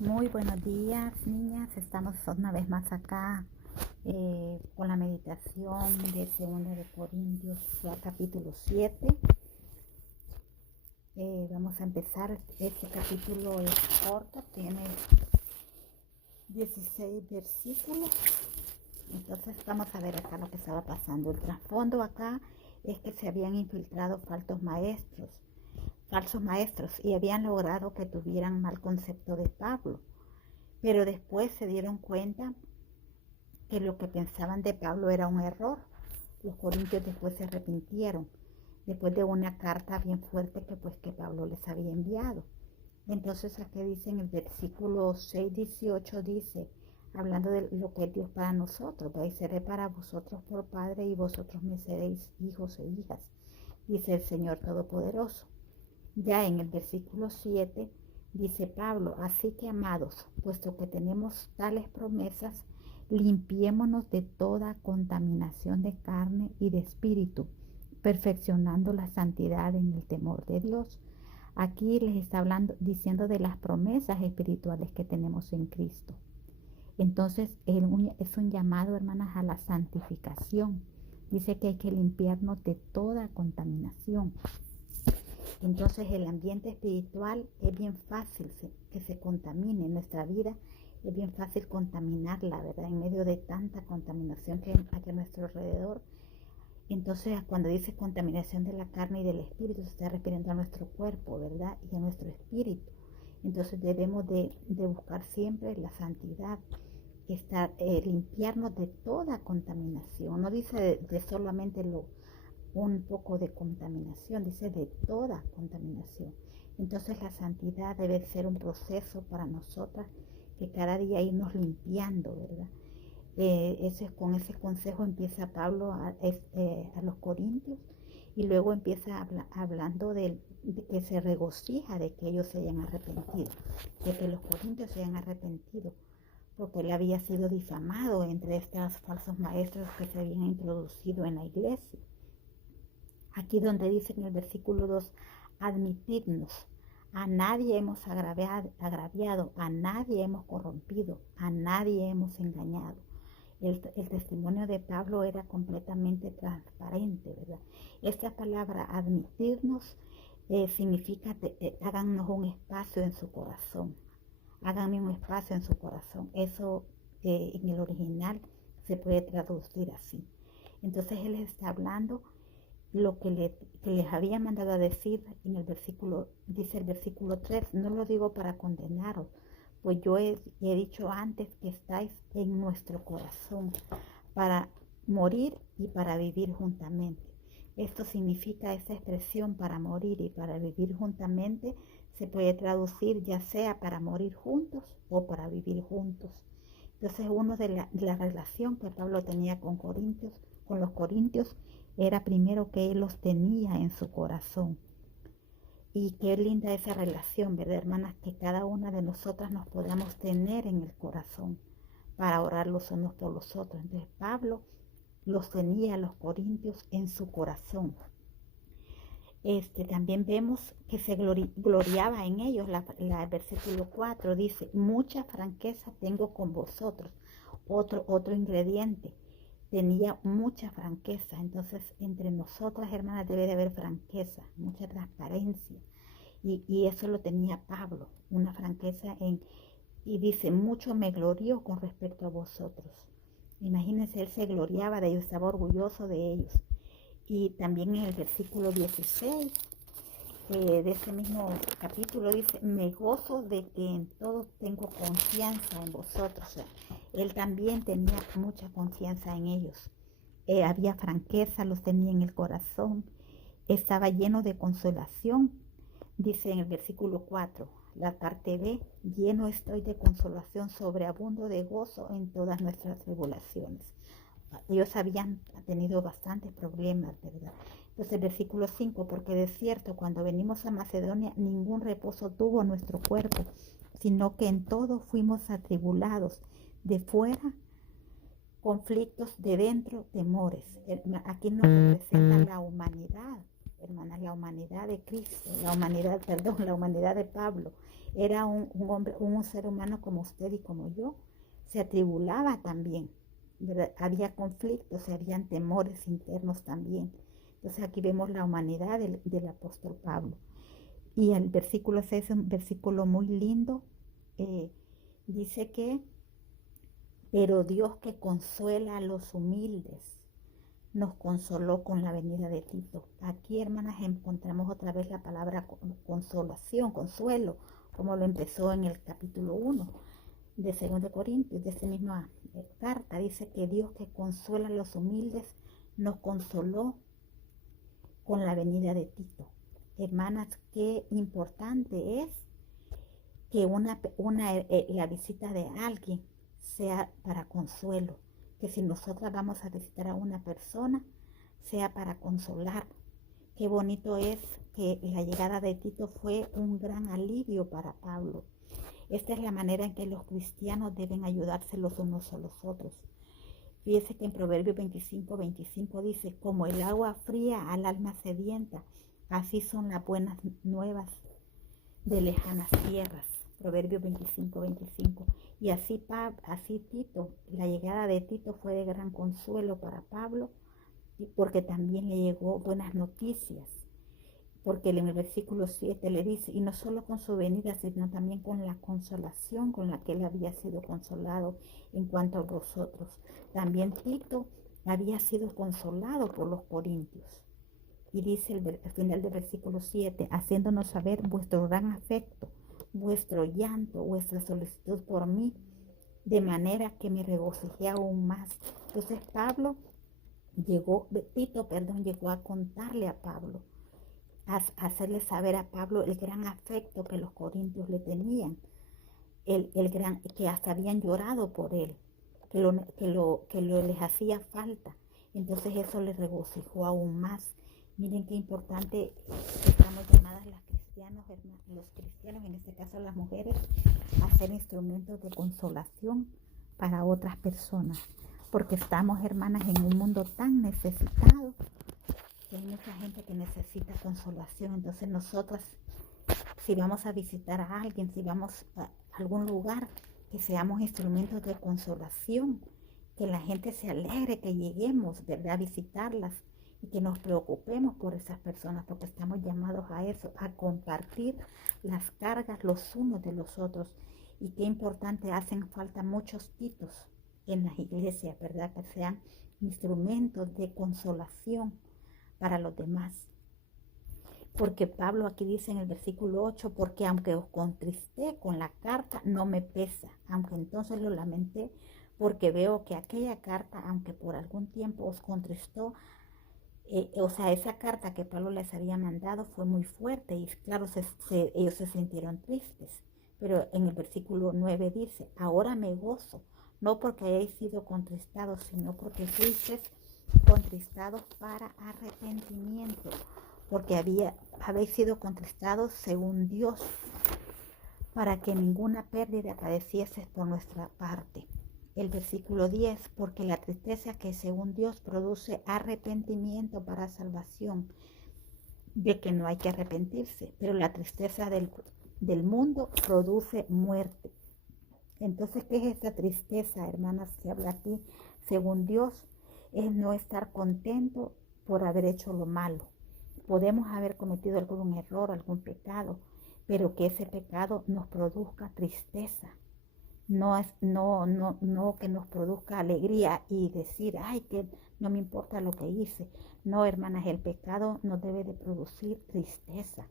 Muy buenos días, niñas. Estamos una vez más acá con la meditación de 2 de Corintios, ya capítulo 7. Vamos a empezar. Este capítulo es corto, tiene 16 versículos. Entonces vamos a ver acá lo que estaba pasando. El trasfondo acá es que se habían infiltrado falsos maestros y habían logrado que tuvieran mal concepto de Pablo. Pero después se dieron cuenta que lo que pensaban de Pablo era un error. Los corintios después se arrepintieron, después de una carta bien fuerte que Pablo les había enviado. Entonces aquí dice en el versículo 6-18, dice, hablando de lo que es Dios para nosotros, y seré para vosotros por Padre y vosotros me seréis hijos e hijas, dice el Señor Todopoderoso. Ya en el versículo 7 dice Pablo, así que amados, puesto que tenemos tales promesas, limpiémonos de toda contaminación de carne y de espíritu, perfeccionando la santidad en el temor de Dios. Aquí les está hablando, diciendo de las promesas espirituales que tenemos en Cristo. Entonces es un llamado, hermanas, a la santificación. Dice que hay que limpiarnos de toda contaminación. Entonces el ambiente espiritual es bien fácil que se contamine en nuestra vida, es bien fácil contaminarla, ¿verdad? En medio de tanta contaminación que hay a nuestro alrededor. Entonces cuando dice contaminación de la carne y del espíritu, se está refiriendo a nuestro cuerpo, ¿verdad? Y a nuestro espíritu. Entonces debemos de buscar siempre la santidad, limpiarnos de toda contaminación. No dice de solamente un poco de contaminación, dice de toda contaminación. Entonces la santidad debe ser un proceso para nosotras, que cada día irnos limpiando, ¿verdad? Con ese consejo empieza Pablo a los Corintios, y luego empieza hablando de que se regocija de que ellos se hayan arrepentido, de que los Corintios se hayan arrepentido, porque él había sido difamado entre estos falsos maestros que se habían introducido en la iglesia. Aquí donde dice en el versículo 2, admitidnos, a nadie hemos agraviado, a nadie hemos corrompido, a nadie hemos engañado. El testimonio de Pablo era completamente transparente, ¿verdad? Esta palabra admitirnos significa háganos un espacio en su corazón, háganme un espacio en su corazón. Eso en el original se puede traducir así. Entonces él está hablando lo que les había mandado a decir en el versículo, dice el versículo 3, no lo digo para condenaros, pues yo he dicho antes que estáis en nuestro corazón para morir y para vivir juntamente. Esto significa, esa expresión para morir y para vivir juntamente se puede traducir ya sea para morir juntos o para vivir juntos. Entonces uno de la relación que Pablo tenía con los corintios, era primero que él los tenía en su corazón. Y qué linda esa relación, ¿verdad, hermanas? Que cada una de nosotras nos podamos tener en el corazón para orar los unos por los otros. Entonces Pablo los tenía a los corintios en su corazón. También vemos que se gloriaba en ellos. El versículo 4 dice, mucha franqueza tengo con vosotros. Otro ingrediente, tenía mucha franqueza. Entonces entre nosotras, hermanas, debe de haber franqueza, mucha transparencia, y eso lo tenía Pablo, una franqueza y dice, mucho me glorió con respecto a vosotros. Imagínense, él se gloriaba de ellos, estaba orgulloso de ellos. Y también en el versículo 16 de ese mismo capítulo dice, me gozo de que en todo tengo confianza en vosotros. O sea, él también tenía mucha confianza en ellos. Había franqueza, los tenía en el corazón, estaba lleno de consolación. Dice en el versículo 4, la parte B, lleno estoy de consolación, sobreabundo de gozo en todas nuestras tribulaciones. Ellos habían tenido bastantes problemas, ¿verdad? Entonces el versículo 5, porque de cierto cuando venimos a Macedonia ningún reposo tuvo nuestro cuerpo, sino que en todo fuimos atribulados, de fuera conflictos, de dentro temores. Aquí nos representa la humanidad, hermanas, la humanidad de Cristo, la humanidad de Pablo. Era un hombre, un ser humano como usted y como yo. Se atribulaba también, ¿verdad? Había conflictos, habían temores internos también. Entonces aquí vemos la humanidad del apóstol Pablo. Y el versículo 6 es un versículo muy lindo. Dice que, pero Dios que consuela a los humildes, nos consoló con la venida de Tito. Aquí, hermanas, encontramos otra vez la palabra consolación, consuelo, como lo empezó en el capítulo 1 de 2 de Corintios, de esa misma carta. Dice que Dios que consuela a los humildes, nos consoló con la venida de Tito. Hermanas, qué importante es que la visita de alguien sea para consuelo, que si nosotras vamos a visitar a una persona, sea para consolar. Qué bonito es que la llegada de Tito fue un gran alivio para Pablo. Esta es la manera en que los cristianos deben ayudarse los unos a los otros. Fíjese que en Proverbios 25:25 dice, como el agua fría al alma sedienta, así son las buenas nuevas de lejanas tierras. Proverbios 25:25. Y así Tito, la llegada de Tito fue de gran consuelo para Pablo, porque también le llegó buenas noticias. Porque en el versículo 7 le dice, y no solo con su venida, sino también con la consolación con la que él había sido consolado en cuanto a vosotros. También Tito había sido consolado por los corintios. Y dice al final del versículo 7, haciéndonos saber vuestro gran afecto, vuestro llanto, vuestra solicitud por mí, de manera que me regocijé aún más. Entonces Tito llegó a contarle a Pablo, a hacerle saber a Pablo el gran afecto que los corintios le tenían, que hasta habían llorado por él, que les hacía falta. Entonces eso le regocijó aún más. Miren qué importante estamos llamadas los cristianos, en este caso las mujeres, a ser instrumentos de consolación para otras personas, porque estamos, hermanas, en un mundo tan necesitado, que hay mucha gente que necesita consolación. Entonces nosotras, si vamos a visitar a alguien, si vamos a algún lugar, que seamos instrumentos de consolación, que la gente se alegre que lleguemos, ¿verdad?, a visitarlas, y que nos preocupemos por esas personas, porque estamos llamados a eso, a compartir las cargas los unos de los otros. Y qué importante, hacen falta muchos Titos en las iglesias, ¿verdad?, que sean instrumentos de consolación para los demás. Porque Pablo aquí dice en el versículo 8, porque aunque os contristé con la carta, no me pesa, aunque entonces lo lamenté, porque veo que aquella carta, aunque por algún tiempo os contristó, esa carta que Pablo les había mandado fue muy fuerte, y claro, ellos se sintieron tristes. Pero en el versículo 9 dice, ahora me gozo, no porque hayáis sido contristados, sino porque fuisteis contristados para arrepentimiento, porque habéis sido contristados según Dios, para que ninguna pérdida padeciese por nuestra parte. El versículo 10, porque la tristeza que según Dios produce arrepentimiento para salvación, de que no hay que arrepentirse, pero la tristeza del mundo produce muerte. Entonces, ¿qué es esta tristeza, hermanas, que habla aquí? Según Dios, es no estar contento por haber hecho lo malo. Podemos haber cometido algún error, algún pecado, pero que ese pecado nos produzca tristeza. No que nos produzca alegría y decir, ay, que no me importa lo que hice. No, hermanas, el pecado nos debe de producir tristeza.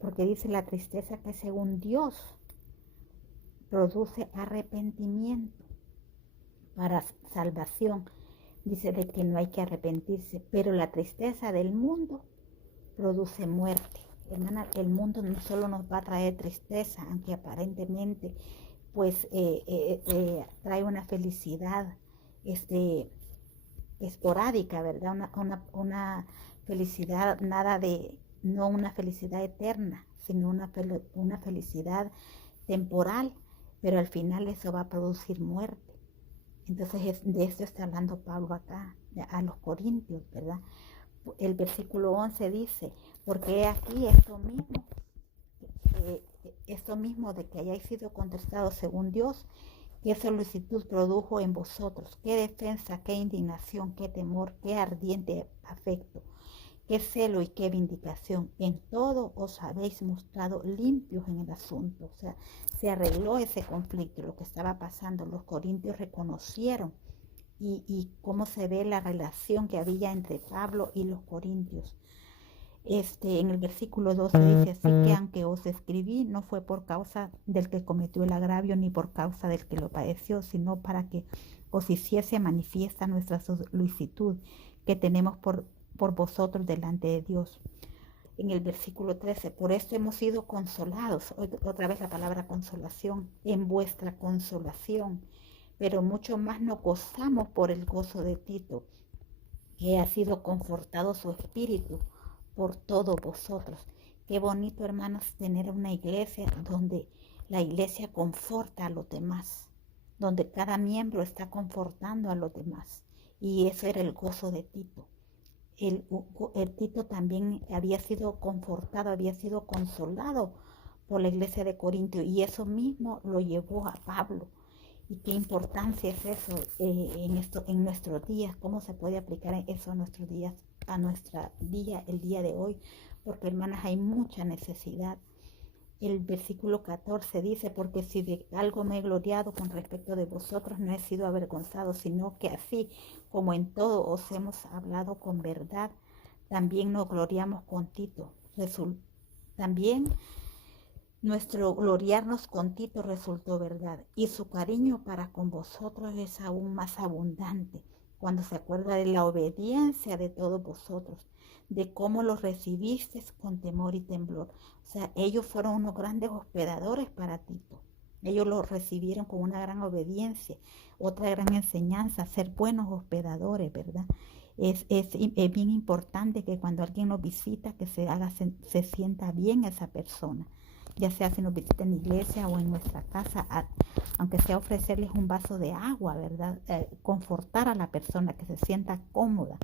Porque dice la tristeza que según Dios produce arrepentimiento para salvación. Dice de que no hay que arrepentirse, pero la tristeza del mundo produce muerte. Hermana, el mundo no solo nos va a traer tristeza, aunque aparentemente pues trae una felicidad esporádica, ¿verdad? Una felicidad, no una felicidad eterna, sino una felicidad temporal, pero al final eso va a producir muerte. Entonces de esto está hablando Pablo acá, a los corintios, ¿verdad? el versículo 11 dice, porque aquí esto mismo de que hayáis sido contestados según Dios, qué solicitud produjo en vosotros, qué defensa, qué indignación, qué temor, qué ardiente afecto, qué celo y qué vindicación. En todo os habéis mostrado limpios en el asunto. O sea, se arregló ese conflicto, lo que estaba pasando. Los corintios reconocieron y cómo se ve la relación que había entre Pablo y los corintios. En el versículo 12 dice, así que aunque os escribí, no fue por causa del que cometió el agravio ni por causa del que lo padeció, sino para que os hiciese manifiesta nuestra solicitud que tenemos por vosotros delante de Dios. En el versículo 13, por esto hemos sido consolados, otra vez la palabra consolación, en vuestra consolación, pero mucho más nos gozamos por el gozo de Tito, que ha sido confortado su espíritu por todos vosotros. Qué bonito, hermanos, tener una iglesia donde la iglesia conforta a los demás, donde cada miembro está confortando a los demás. Y eso era el gozo de Tito. El Tito también había sido confortado, había sido consolado por la iglesia de Corintio, y eso mismo lo llevó a Pablo. Y qué importancia es eso en nuestros días, cómo se puede aplicar eso a nuestros días, a nuestra día, el día de hoy, porque hermanas, hay mucha necesidad. El versículo 14 dice, porque si de algo me he gloriado con respecto de vosotros, no he sido avergonzado, sino que así como en todo os hemos hablado con verdad, también nos gloriamos con Tito. También nuestro gloriarnos con Tito resultó verdad, y su cariño para con vosotros es aún más abundante, cuando se acuerda de la obediencia de todos vosotros, de cómo los recibisteis con temor y temblor. O sea, ellos fueron unos grandes hospedadores para Tito. Ellos lo recibieron con una gran obediencia, otra gran enseñanza, ser buenos hospedadores, ¿verdad? Es bien importante que cuando alguien nos visita, que se sienta bien esa persona, ya sea si nos visita en la iglesia o en nuestra casa, aunque sea ofrecerles un vaso de agua, ¿verdad? Confortar a la persona, que se sienta cómoda.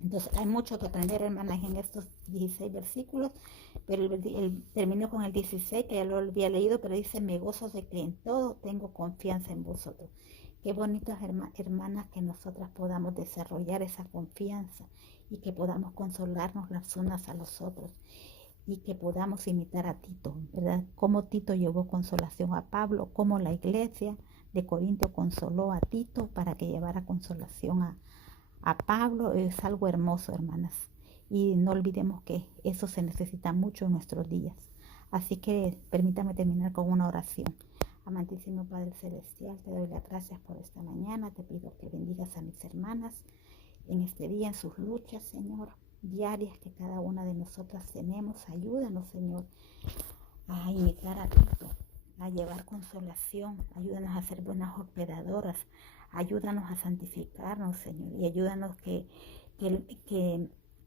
Entonces hay mucho que aprender, hermanas, en estos 16 versículos, pero termino con el 16, que ya lo había leído, pero dice, me gozo de que en todo tengo confianza en vosotros. Qué bonitas, hermanas, que nosotras podamos desarrollar esa confianza y que podamos consolarnos las unas a los otros, y que podamos imitar a Tito, ¿verdad? Cómo Tito llevó consolación a Pablo, cómo la iglesia de Corinto consoló a Tito para que llevara consolación a Pablo. Es algo hermoso, hermanas. Y no olvidemos que eso se necesita mucho en nuestros días. Así que permítame terminar con una oración. Amantísimo Padre Celestial, te doy las gracias por esta mañana. Te pido que bendigas a mis hermanas en este día, en sus luchas, Señor, diarias que cada una de nosotras tenemos. Ayúdanos, Señor, a imitar a Tito, a llevar consolación. Ayúdanos a ser buenas hospedadoras. Ayúdanos a santificarnos, Señor, y ayúdanos que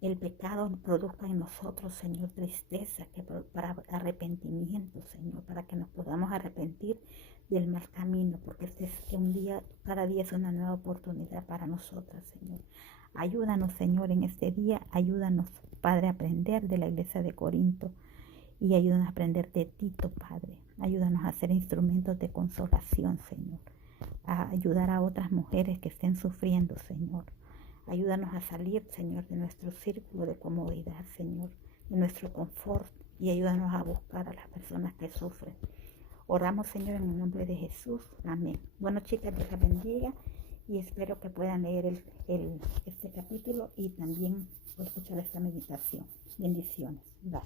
el pecado produzca en nosotros, Señor, tristeza, para arrepentimiento, Señor, para que nos podamos arrepentir del mal camino, porque cada día es una nueva oportunidad para nosotras, Señor. Ayúdanos, Señor, en este día. Ayúdanos, Padre, a aprender de la iglesia de Corinto, y ayúdanos a aprender de Tito, Padre. Ayúdanos a ser instrumentos de consolación, Señor, a ayudar a otras mujeres que estén sufriendo, Señor. Ayúdanos a salir, Señor, de nuestro círculo de comodidad, Señor, de nuestro confort, y ayúdanos a buscar a las personas que sufren. Oramos, Señor, en el nombre de Jesús. Amén. Bueno, chicas, Dios las bendiga, y espero que puedan leer este capítulo y también escuchar esta meditación. Bendiciones. Bye.